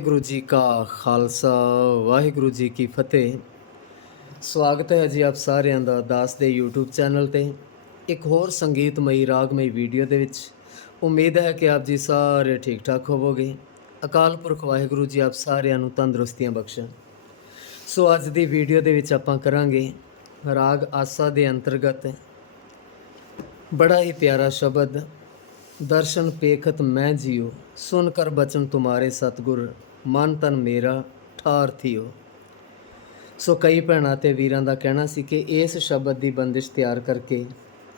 ਵਾਹਿਗੁਰੂ ਜੀ ਕਾ ਖਾਲਸਾ, ਵਾਹਿਗੁਰੂ ਜੀ ਕੀ ਫਤਿਹ। ਸਵਾਗਤ ਹੈ ਜੀ ਆਪ ਸਾਰਿਆਂ ਦਾ ਦਾਸ ਦੇ YouTube ਚੈਨਲ ਤੇ। ਇੱਕ ਹੋਰ ਸੰਗੀਤਮਈ, ਰਾਗਮਈ ਵੀਡੀਓ ਦੇ ਵਿੱਚ। ਉਮੀਦ ਹੈ ਕਿ ਆਪ ਜੀ ਸਾਰੇ ਠੀਕ ਠਾਕ ਹੋਵੋਗੇ। ਅਕਾਲ ਪੁਰਖ ਵਾਹਿਗੁਰੂ ਜੀ ਆਪ ਸਾਰਿਆਂ ਨੂੰ ਤੰਦਰੁਸਤੀਆਂ ਬਖਸ਼ਣ। ਸੋ ਅੱਜ ਦੀ ਵੀਡੀਓ ਦੇ ਵਿੱਚ ਆਪਾਂ ਕਰਾਂਗੇ ਰਾਗ ਆਸਾ ਦੇ ਅੰਤਰਗਤ। ਬੜਾ ਹੀ ਪਿਆਰਾ ਸ਼ਬਦ, ਦਰਸ਼ਨ ਪੇਖਤ ਮੈਂ ਜਿਉ, ਸੁਨ ਕਰ ਬਚਨ ਤੁਮਾਰੇ ਸਤਗੁਰ। ਮਨ ਤਨ ਮੇਰਾ ਠਾਰ ਥਿਓ। ਸੋ ਕਈ ਭੈਣਾਂ ਤੇ ਵੀਰਾਂ ਦਾ ਕਹਿਣਾ ਸੀ ਕਿ ਇਸ ਸ਼ਬਦ ਦੀ ਬੰਦਿਸ਼ ਤਿਆਰ ਕਰਕੇ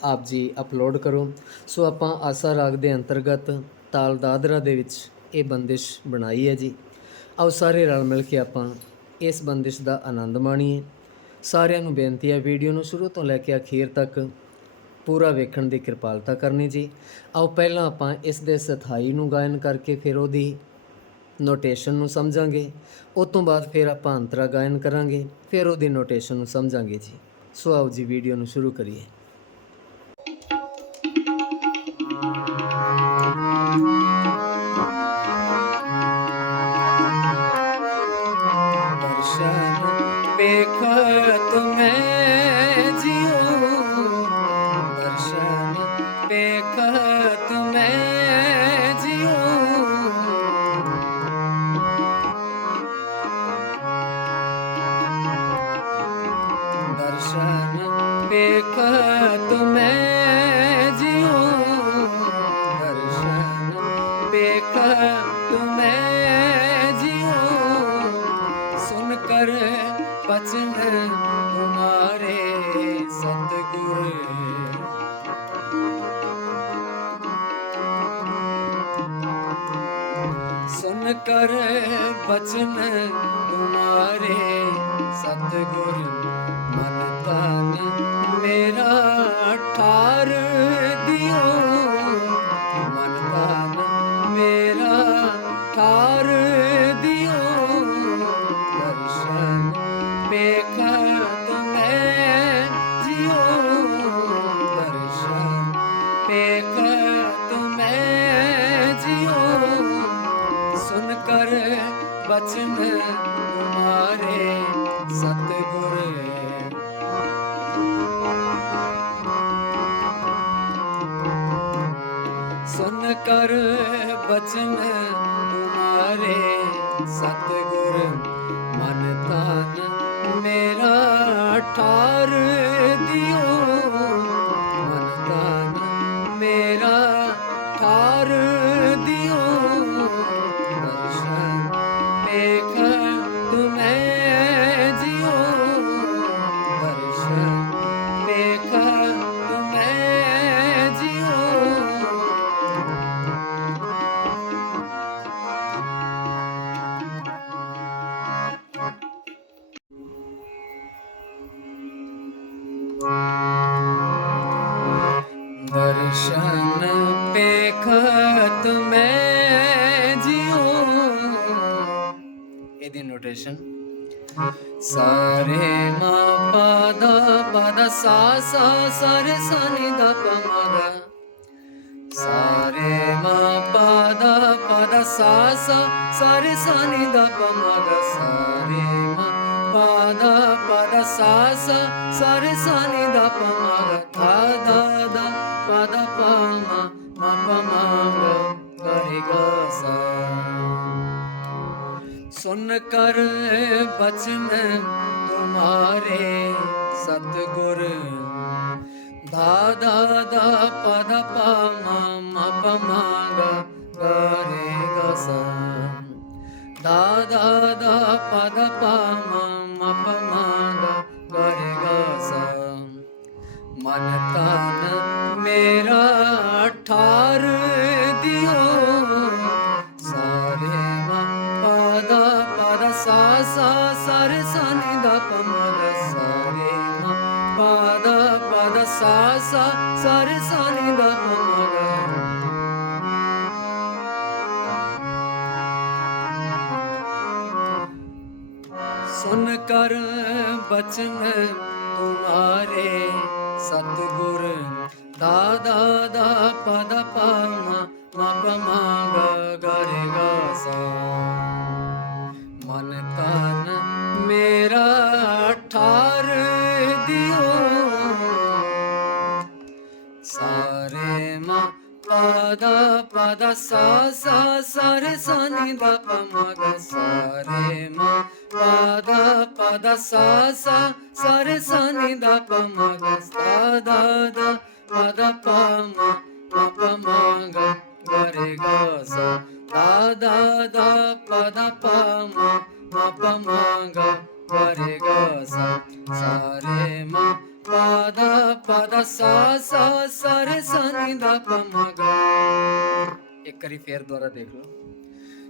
ਆਪ ਜੀ ਅਪਲੋਡ ਕਰੋ। ਸੋ ਆਪਾਂ ਆਸਾ ਰਾਗ ਦੇ ਅੰਤਰਗਤ ਤਾਲ ਦਾਦਰਾ ਦੇ ਵਿੱਚ ਇਹ ਬੰਦਿਸ਼ ਬਣਾਈ ਹੈ ਜੀ। ਆਓ ਸਾਰੇ ਰਲ ਮਿਲ ਕੇ ਆਪਾਂ ਇਸ ਬੰਦਿਸ਼ ਦਾ ਆਨੰਦ ਮਾਣੀਏ। ਸਾਰਿਆਂ ਨੂੰ ਬੇਨਤੀ ਹੈ ਵੀਡੀਓ ਨੂੰ ਸ਼ੁਰੂ ਤੋਂ ਲੈ ਕੇ ਅਖੀਰ ਤੱਕ ਪੂਰਾ ਵੇਖਣ ਦੀ ਕਿਰਪਾਲਤਾ ਕਰਨੀ ਜੀ। ਆਓ ਪਹਿਲਾਂ ਆਪਾਂ ਇਸ ਦੇ ਸਥਾਈ ਨੂੰ ਗਾਇਨ ਕਰਕੇ ਫਿਰ ਉਹਦੀ ਨੋਟੇਸ਼ਨ ਨੂੰ ਸਮਝਾਂਗੇ। ਉਸ ਤੋਂ ਬਾਅਦ ਫਿਰ ਆਪਾਂ ਅੰਤਰਾ ਗਾਇਨ ਕਰਾਂਗੇ। ਫਿਰ ਉਹਦੀ ਨੋਟੇਸ਼ਨ ਨੂੰ ਸਮਝਾਂਗੇ ਜੀ। ਸੋ ਆਓ ਜੀ, ਵੀਡੀਓ ਨੂੰ ਸ਼ੁਰੂ ਕਰੀਏ। ਵੇਖਤ ਮੈਂ ਜਿਉ ਸੁਨ ਕਰ ਬਚਨ ਤੁਮਾਰੇ ਸਤਿਗੁਰ ਸੁਨ ਕਰ ਬਚਨ ਤੁਮਾਰੇ ਕਰ ਬਚਨ ਤੁਮਾਰੇ ਸਤਿਗੁਰ ਮਨ ਤਨ ਮੇਰਾ ਠਾਰ ਦਿਓ। ਸਾ ਸਾ ਸਰ ਸਨੀ ਦ ਪ ਮ ਗ ਸਾਰੇ ਮਾ ਪਦ ਪਦ ਸਾ ਸਾ ਸਰ ਸਨੀ ਦ ਪ ਸਾਰੇ ਮਾ ਪਦ ਪਦ ਸਾ ਸਾ ਸਰ ਸਨੀ ਦ ਪ ਮ ਦਾ ਦਾ ਪਦ ਪ, ਮ ਮ, ਪ ਗ ਸਾ। ਸੁਨ ਕਰ ਬਚਨ ਤੁਮਾਰੇ। ਸਤਗੁਰ ਦਾ ਦਾ ਦਾ ਪਦ ਪ ਮ ਮ ਪ ਦਾ ਦਾ ਦਾ ਪਦ ਪਾਮਾ ਮ ਮ ਪ ਮਨ ਤਨ ਮੇਰਾ ਠਾਰ ਦਿਓ ਸਾਰੇ ਮ ਪਦ ਪਦ ਸਾ ਸਾ, ਸਰ ਸਨੀ ਦ ਪ ਸਾ ਸਾ ਸਰ ਸਨੀ ਦ ਪ ਸੁਨ ਕਰ ਬਚਨ ਤੁਮਾਰੇ ਸਤਗੁਰ ਦਾ ਦਾ ਪਦ ਪ ਮ ਮ ਪ ਮ ਰੇ ਗ ਸਾ ਪਦਾ ਪਦਾ ਸਾ ਸਾ, ਸਾਰੇ ਸਾਨੀ ਦਾ ਪਮਗ ਸਾ ਦਾ ਦਾ ਪਦਾ ਪਮ ਮ ਪਮਗ ਗਰੇ ਗ ਸਾ ਦਾ ਦਾ ਦਾ ਪਦਾ ਪਮ ਮ ਪਮਗ ਗਰੇ ਗ ਸਾ, ਸਾਰੇ ਮਾ ਪਦਾ ਪਦਾ ਸਾ ਸਾ, ਸਾਰੇ ਸਾਨੀ ਦਾ ਪਮਗ ਇੱਕ ਵਾਰੀ ਫੇਰ ਦੁਬਾਰਾ ਦੇਖ ਲਓ। ਸਾਰੇ ਮਾ ਪਦਾ ਪਦਾ ਸਾ ਸਾ ਸਾਰੇ ਸਾਨੀ ਦਾ ਪਮਗ ਦਰਸ਼ਨ ਦੇਖਤ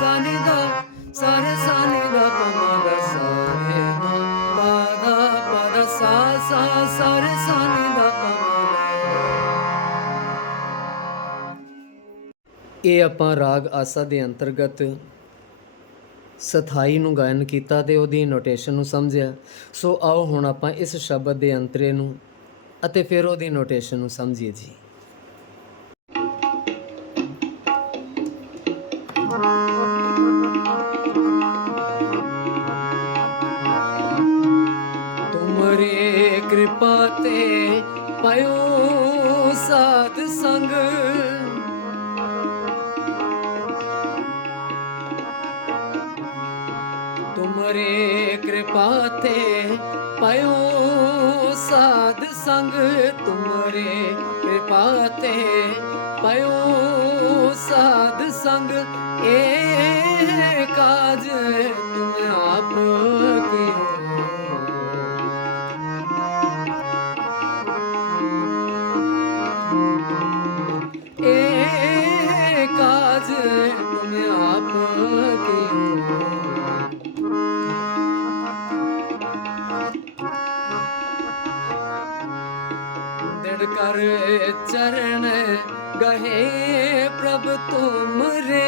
ਸਾਨੀ ਦਾ, ਸਾਰੇ ਸਾਨੀ ਦਾ ਪਮ ਸਾਰੇ ਮ ਪਦ ਪਦ ਸਾ ਸਾ, ਸਾਰੇ ਸਾਨੀ ਦਾ ਪਮ ਇਹ ਆਪਾਂ ਰਾਗ ਆਸਾ ਦੇ ਅੰਤਰਗਤ ਸਥਾਈ ਨੂੰ ਗਾਇਨ ਕੀਤਾ ਤੇ ਉਹਦੀ ਨੋਟੇਸ਼ਨ ਨੂੰ ਸਮਝਿਆ। ਸੋ ਆਓ ਹੁਣ ਆਪਾਂ ਇਸ ਸ਼ਬਦ ਦੇ ਅੰਤਰੇ ਨੂੰ ਅਤੇ ਫਿਰ ਉਹਦੀ ਨੋਟੇਸ਼ਨ ਨੂੰ ਸਮਝੀਏ ਜੀ। ਸਾਧ ਸੰਗ ਤੁਮਰੇ ਕਿਰਪਾ ਤੇ ਪਇਓ। ਸਾਧ ਸੰਗ ਏ ਦਿੜ ਕਰ ਚਰਨ ਗਹੇ ਪ੍ਰਭ ਤੁਮਰੇ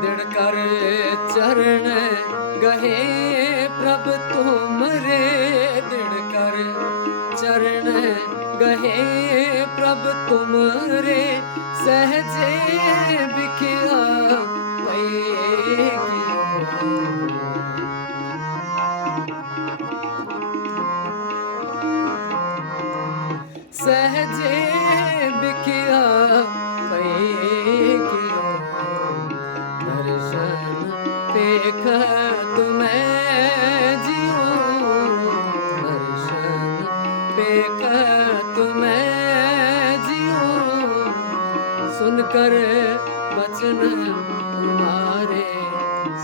ਦਿੜ ਕਰ ਚਰਨ ਗਹੇ ਪ੍ਰਭ ਤੁਮਰੇ ਦਿੜ ਕਰ ਚਰਨ ਗਹੇ ਪ੍ਰਭ ਤੁਮਰੇ ਸਹਜੇ ਕਰ ਬਚਨ ਤੁਮਾਰੇ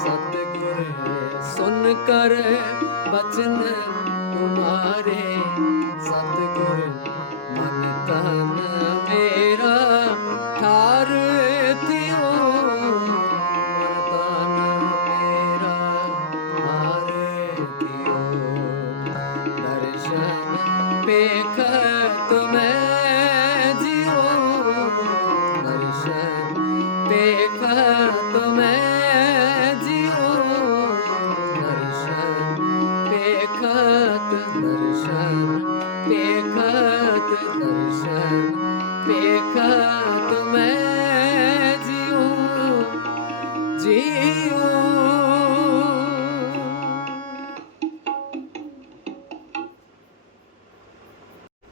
ਸਤਿਗੁਰ ਸੁਨ ਕਰ ਬਚਨ ਤੁਮਾਰੇ ਸਤਿਗੁਰ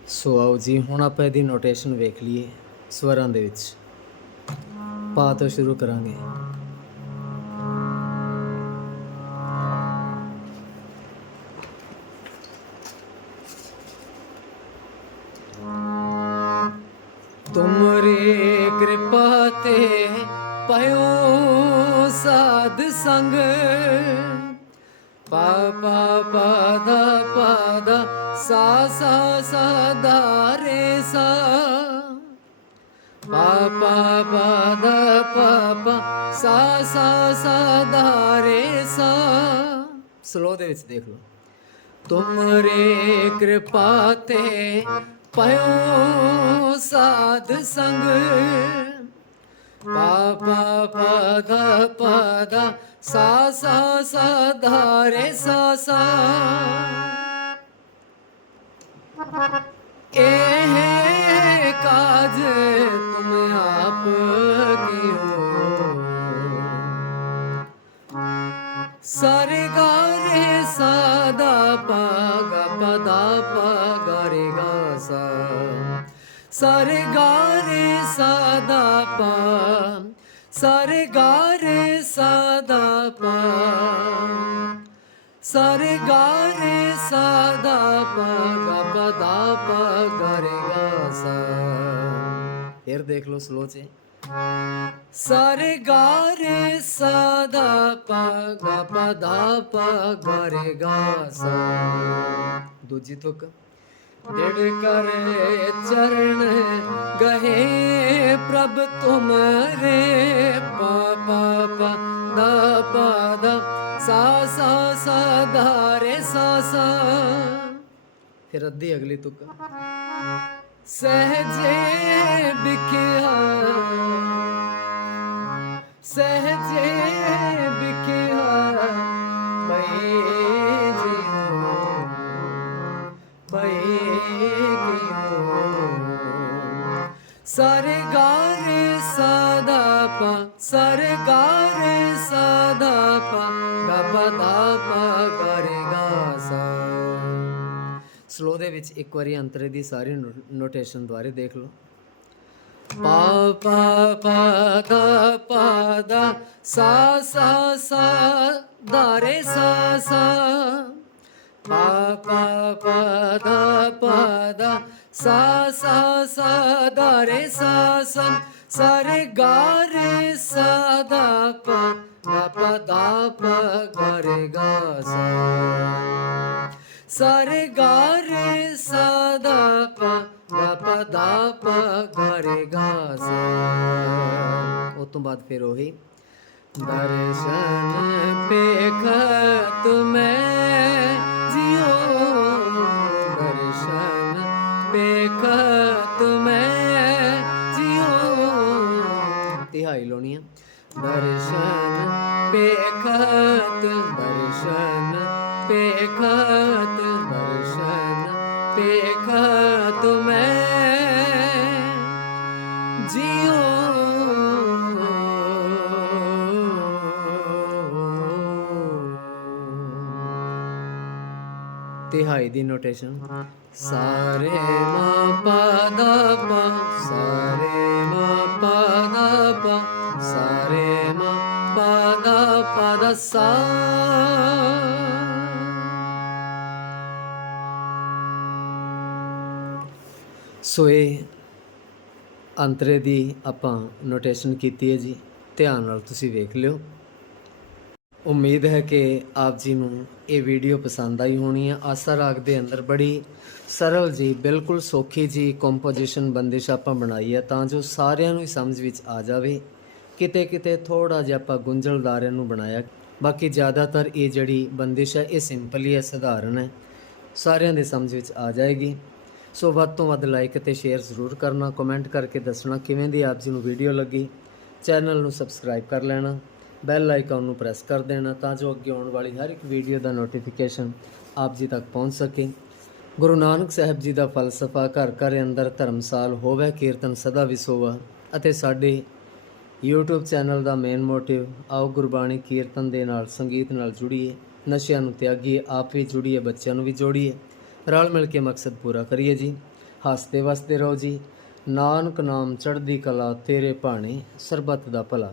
ਸੋ ਆਓ ਜੀ, ਹੁਣ ਆਪਾਂ ਇਹਦੀ ਨੋਟੇਸ਼ਨ ਵੇਖ ਲਈਏ ਸਵਰਾਂ ਦੇ ਵਿੱਚ। ਪਾ ਤੋਂ ਸ਼ੁਰੂ ਕਰਾਂਗੇ। ਦਾ ਸਾ ਸਾ ਸਾ, ਦਾ, ਰੇ, ਸਾ। ਪਾ ਪਾ ਪਾ, ਦਾ, ਪਾ ਪਾ, ਸਾ ਸਾ ਸਾ, ਦਾ, ਰੇ, ਸਾ। ਸਲੋ ਦੇ ਵਿੱਚ ਦੇਖ ਲਓ। ਤੁਮਰੇ ਕਿਰਪਾ ਤੇ ਪਇਓ ਸਾਧ ਸੰਗ। ਪਾ ਪਾ ਪਾ, ਦਾ, ਸਾ ਸਾ ਸਾ, ਦਾ, ਰੇ, ਸਾ ਸਾ। ਸਾਦਾ ਪਾ ਸਾਰੇ ਗਾਰੇ ਸਾਦਾ ਪਾ ਸਾਰੇ ਗਾਰੇ ਸਾਦਾ ਪਾਗਾ ਪਦਾ ਪਾਗਾ ਰੇ ਗਾ ਸਾ ਫਿਰ ਦੇਖ ਲਓ ਸਲੋ ਚ ਸਾਰੇ ਗਾਰੇ ਸਾਦਾ ਪਾਗਾ ਪਦਾ ਪਾਗਾ ਰੇ ਚਰਨ ਗਏ ਪ੍ਰਭ ਤੁਮਰੇ ਪਾ ਪਾ ਪਾ ਦਾ ਪਾ ਦਾ, ਸਾ ਸਾ ਸਾ ਦਾ ਰੇ ਸਾ ਸਾ। ਫਿਰ ਅੱਧੀ ਅਗਲੀ ਤੁਕ। ਸਹਜੇ ਬਿਖਿਆ ਸਹਜੇ ਸਾਰੇ ਗਾਰੇ ਸਦਾ ਪਾ ਸਾਰੇ ਗਾਰੇ ਸਦਾ ਗਾ ਪਾ ਦਾ ਪਾ ਗਾਰੇ ਗਾ ਸਾ। ਸਲੋ ਦੇ ਵਿੱਚ ਇੱਕ ਵਾਰੀ ਅੰਤਰੇ ਦੀ ਸਾਰੀ ਨੋਟੇਸ਼ਨ ਦੁਆਰੇ ਦੇਖ ਲਓ। ਪਾ ਪਾ ਪਾ ਦਾ ਪਾ, ਦਾ, ਸਾ ਸਾ ਸਾ, ਦਾ, ਰੇ, ਸਾ ਸਾ। ਪਾ ਪਾ ਪਾ ਦਾ ਪਾ, ਦਾ ਸਾ ਸਾ ਸਾ ਦਾ ਰੇ ਸਾ ਸਾ, ਸਾਰੇ ਗਾ ਰੇ ਸਾ, ਦਾ, ਪਾ ਗਾ ਪਾ, ਦਾ, ਪਾ ਗਾ ਰੇ ਗਾ, ਸਾ। ਸਾਰੇ ਗਾ ਰੇ ਸਾ, ਦਾ, ਪਾ ਗਾ ਪਾ, ਦਾ, ਪਾ ਗਾ ਰੇ ਗਾ, ਸਾ। ਉਸ ਤੋਂ ਬਾਅਦ ਫਿਰ ਉਹੀ। ਦਰਸ਼ਨ ਪੇਖ ਤੁਮੈ ਦਰਸ਼ਨ ਮੈਂ ਤੁਮੈ ਜਿਉ ਤਿਹਾਈ ਲੋਣੀ ਆ। ਦਰਸ਼ਨ ਪੇਖਤ ਦਰਸ਼ਨ ਪੇਖਤ ਦਰਸ਼ਨ ਪੇਖਤ ਤਿਹਾਈ ਦੀ ਨੋਟੇਸ਼ਨ। ਸਾਰੇ ਮਾ ਪਾ ਦਾ ਪਾ ਸਾਰੇ ਮਾ ਪਾ ਦਾ ਪਾ ਸਾਰੇ ਮਾ ਪਾ ਦਾ ਪਾ ਦਾ ਸਾ। ਸੋ ਇਹ ਅੰਤਰੇ ਦੀ ਆਪਾਂ ਨੋਟੇਸ਼ਨ ਕੀਤੀ ਹੈ ਜੀ। ਧਿਆਨ ਨਾਲ ਤੁਸੀਂ ਵੇਖ ਲਿਓ। ਉਮੀਦ ਹੈ ਕਿ ਆਪ ਜੀ ਨੂੰ ਇਹ ਵੀਡੀਓ ਪਸੰਦ ਆਈ ਹੋਣੀ ਹੈ। ਆਸਾ ਰਾਗ ਦੇ ਅੰਦਰ ਬੜੀ ਸਰਲ ਜੀ, ਬਿਲਕੁਲ ਸੌਖੀ ਜੀ ਕੰਪੋਜੀਸ਼ਨ ਬੰਦਿਸ਼ ਆਪਾਂ ਬਣਾਈ ਹੈ। ਤਾਂ ਜੋ ਸਾਰਿਆਂ ਨੂੰ ਹੀ ਸਮਝ ਵਿੱਚ ਆ ਜਾਵੇ ਕਿਤੇ ਕਿਤੇ ਥੋੜਾ ਜਿਹਾ ਆਪਾਂ ਗੁੰਝਲਦਾਰਿਆਂ ਨੂੰ ਬਣਾਇਆ। ਬਾਕੀ ਜ਼ਿਆਦਾਤਰ ਇਹ ਜਿਹੜੀ ਬੰਦਿਸ਼ ਹੈ, ਇਹ ਸਿੰਪਲ ਹੀ ਹੈ, ਸਧਾਰਨ ਹੈ। ਸਾਰਿਆਂ ਦੇ ਸਮਝ ਵਿੱਚ ਆ ਜਾਏਗੀ। ਸੋ ਵੱਧ ਤੋਂ ਵੱਧ ਲਾਈਕ ਅਤੇ ਸ਼ੇਅਰ ਜ਼ਰੂਰ ਕਰਨਾ ਕਮੈਂਟ ਕਰਕੇ ਦੱਸਣਾ ਕਿਵੇਂ ਦੀ ਆਪ ਜੀ ਨੂੰ ਵੀਡੀਓ ਲੱਗੀ। ਚੈਨਲ ਨੂੰ ਸਬਸਕ੍ਰਾਈਬ ਕਰ ਲੈਣਾ। ਬੈਲ ਆਈਕਨ ਨੂੰ ਪ੍ਰੈਸ ਕਰ ਦੇਣਾ ਤਾਂ ਜੋ ਅੱਗੇ ਆਉਣ ਵਾਲੀ ਹਰ ਇੱਕ ਵੀਡੀਓ ਦਾ ਨੋਟੀਫਿਕੇਸ਼ਨ ਆਪ ਜੀ ਤੱਕ ਪਹੁੰਚ ਸਕੇ। ਗੁਰੂ ਨਾਨਕ ਸਾਹਿਬ ਜੀ ਦਾ ਫਲਸਫਾ ਘਰ ਘਰ ਅੰਦਰ ਧਰਮਸਾਲ ਹੋਵੇ, ਕੀਰਤਨ ਸਦਾ ਵਿਸੋਵਾ ਅਤੇ ਸਾਡੇ YouTube ਚੈਨਲ ਦਾ ਮੇਨ ਮੋਟਿਵ ਆਓ ਗੁਰਬਾਣੀ ਕੀਰਤਨ ਦੇ ਨਾਲ ਸੰਗੀਤ ਨਾਲ ਜੁੜੀਏ, ਨਸ਼ਿਆਂ ਨੂੰ ਤਿਆਗੀਏ, ਆਪ ਵੀ ਜੁੜੀਏ, ਬੱਚਿਆਂ ਨੂੰ ਵੀ ਜੋੜੀਏ। ਰਲ ਮਿਲ ਕੇ ਮਕਸਦ ਪੂਰਾ ਕਰੀਏ ਜੀ। ਹੱਸਦੇ ਵਸਦੇ ਰਹੋ ਜੀ। ਨਾਨਕ ਨਾਮ ਚੜ੍ਹਦੀ ਕਲਾ ਤੇਰੇ ਭਾਣੇ ਸਰਬੱਤ ਦਾ ਭਲਾ।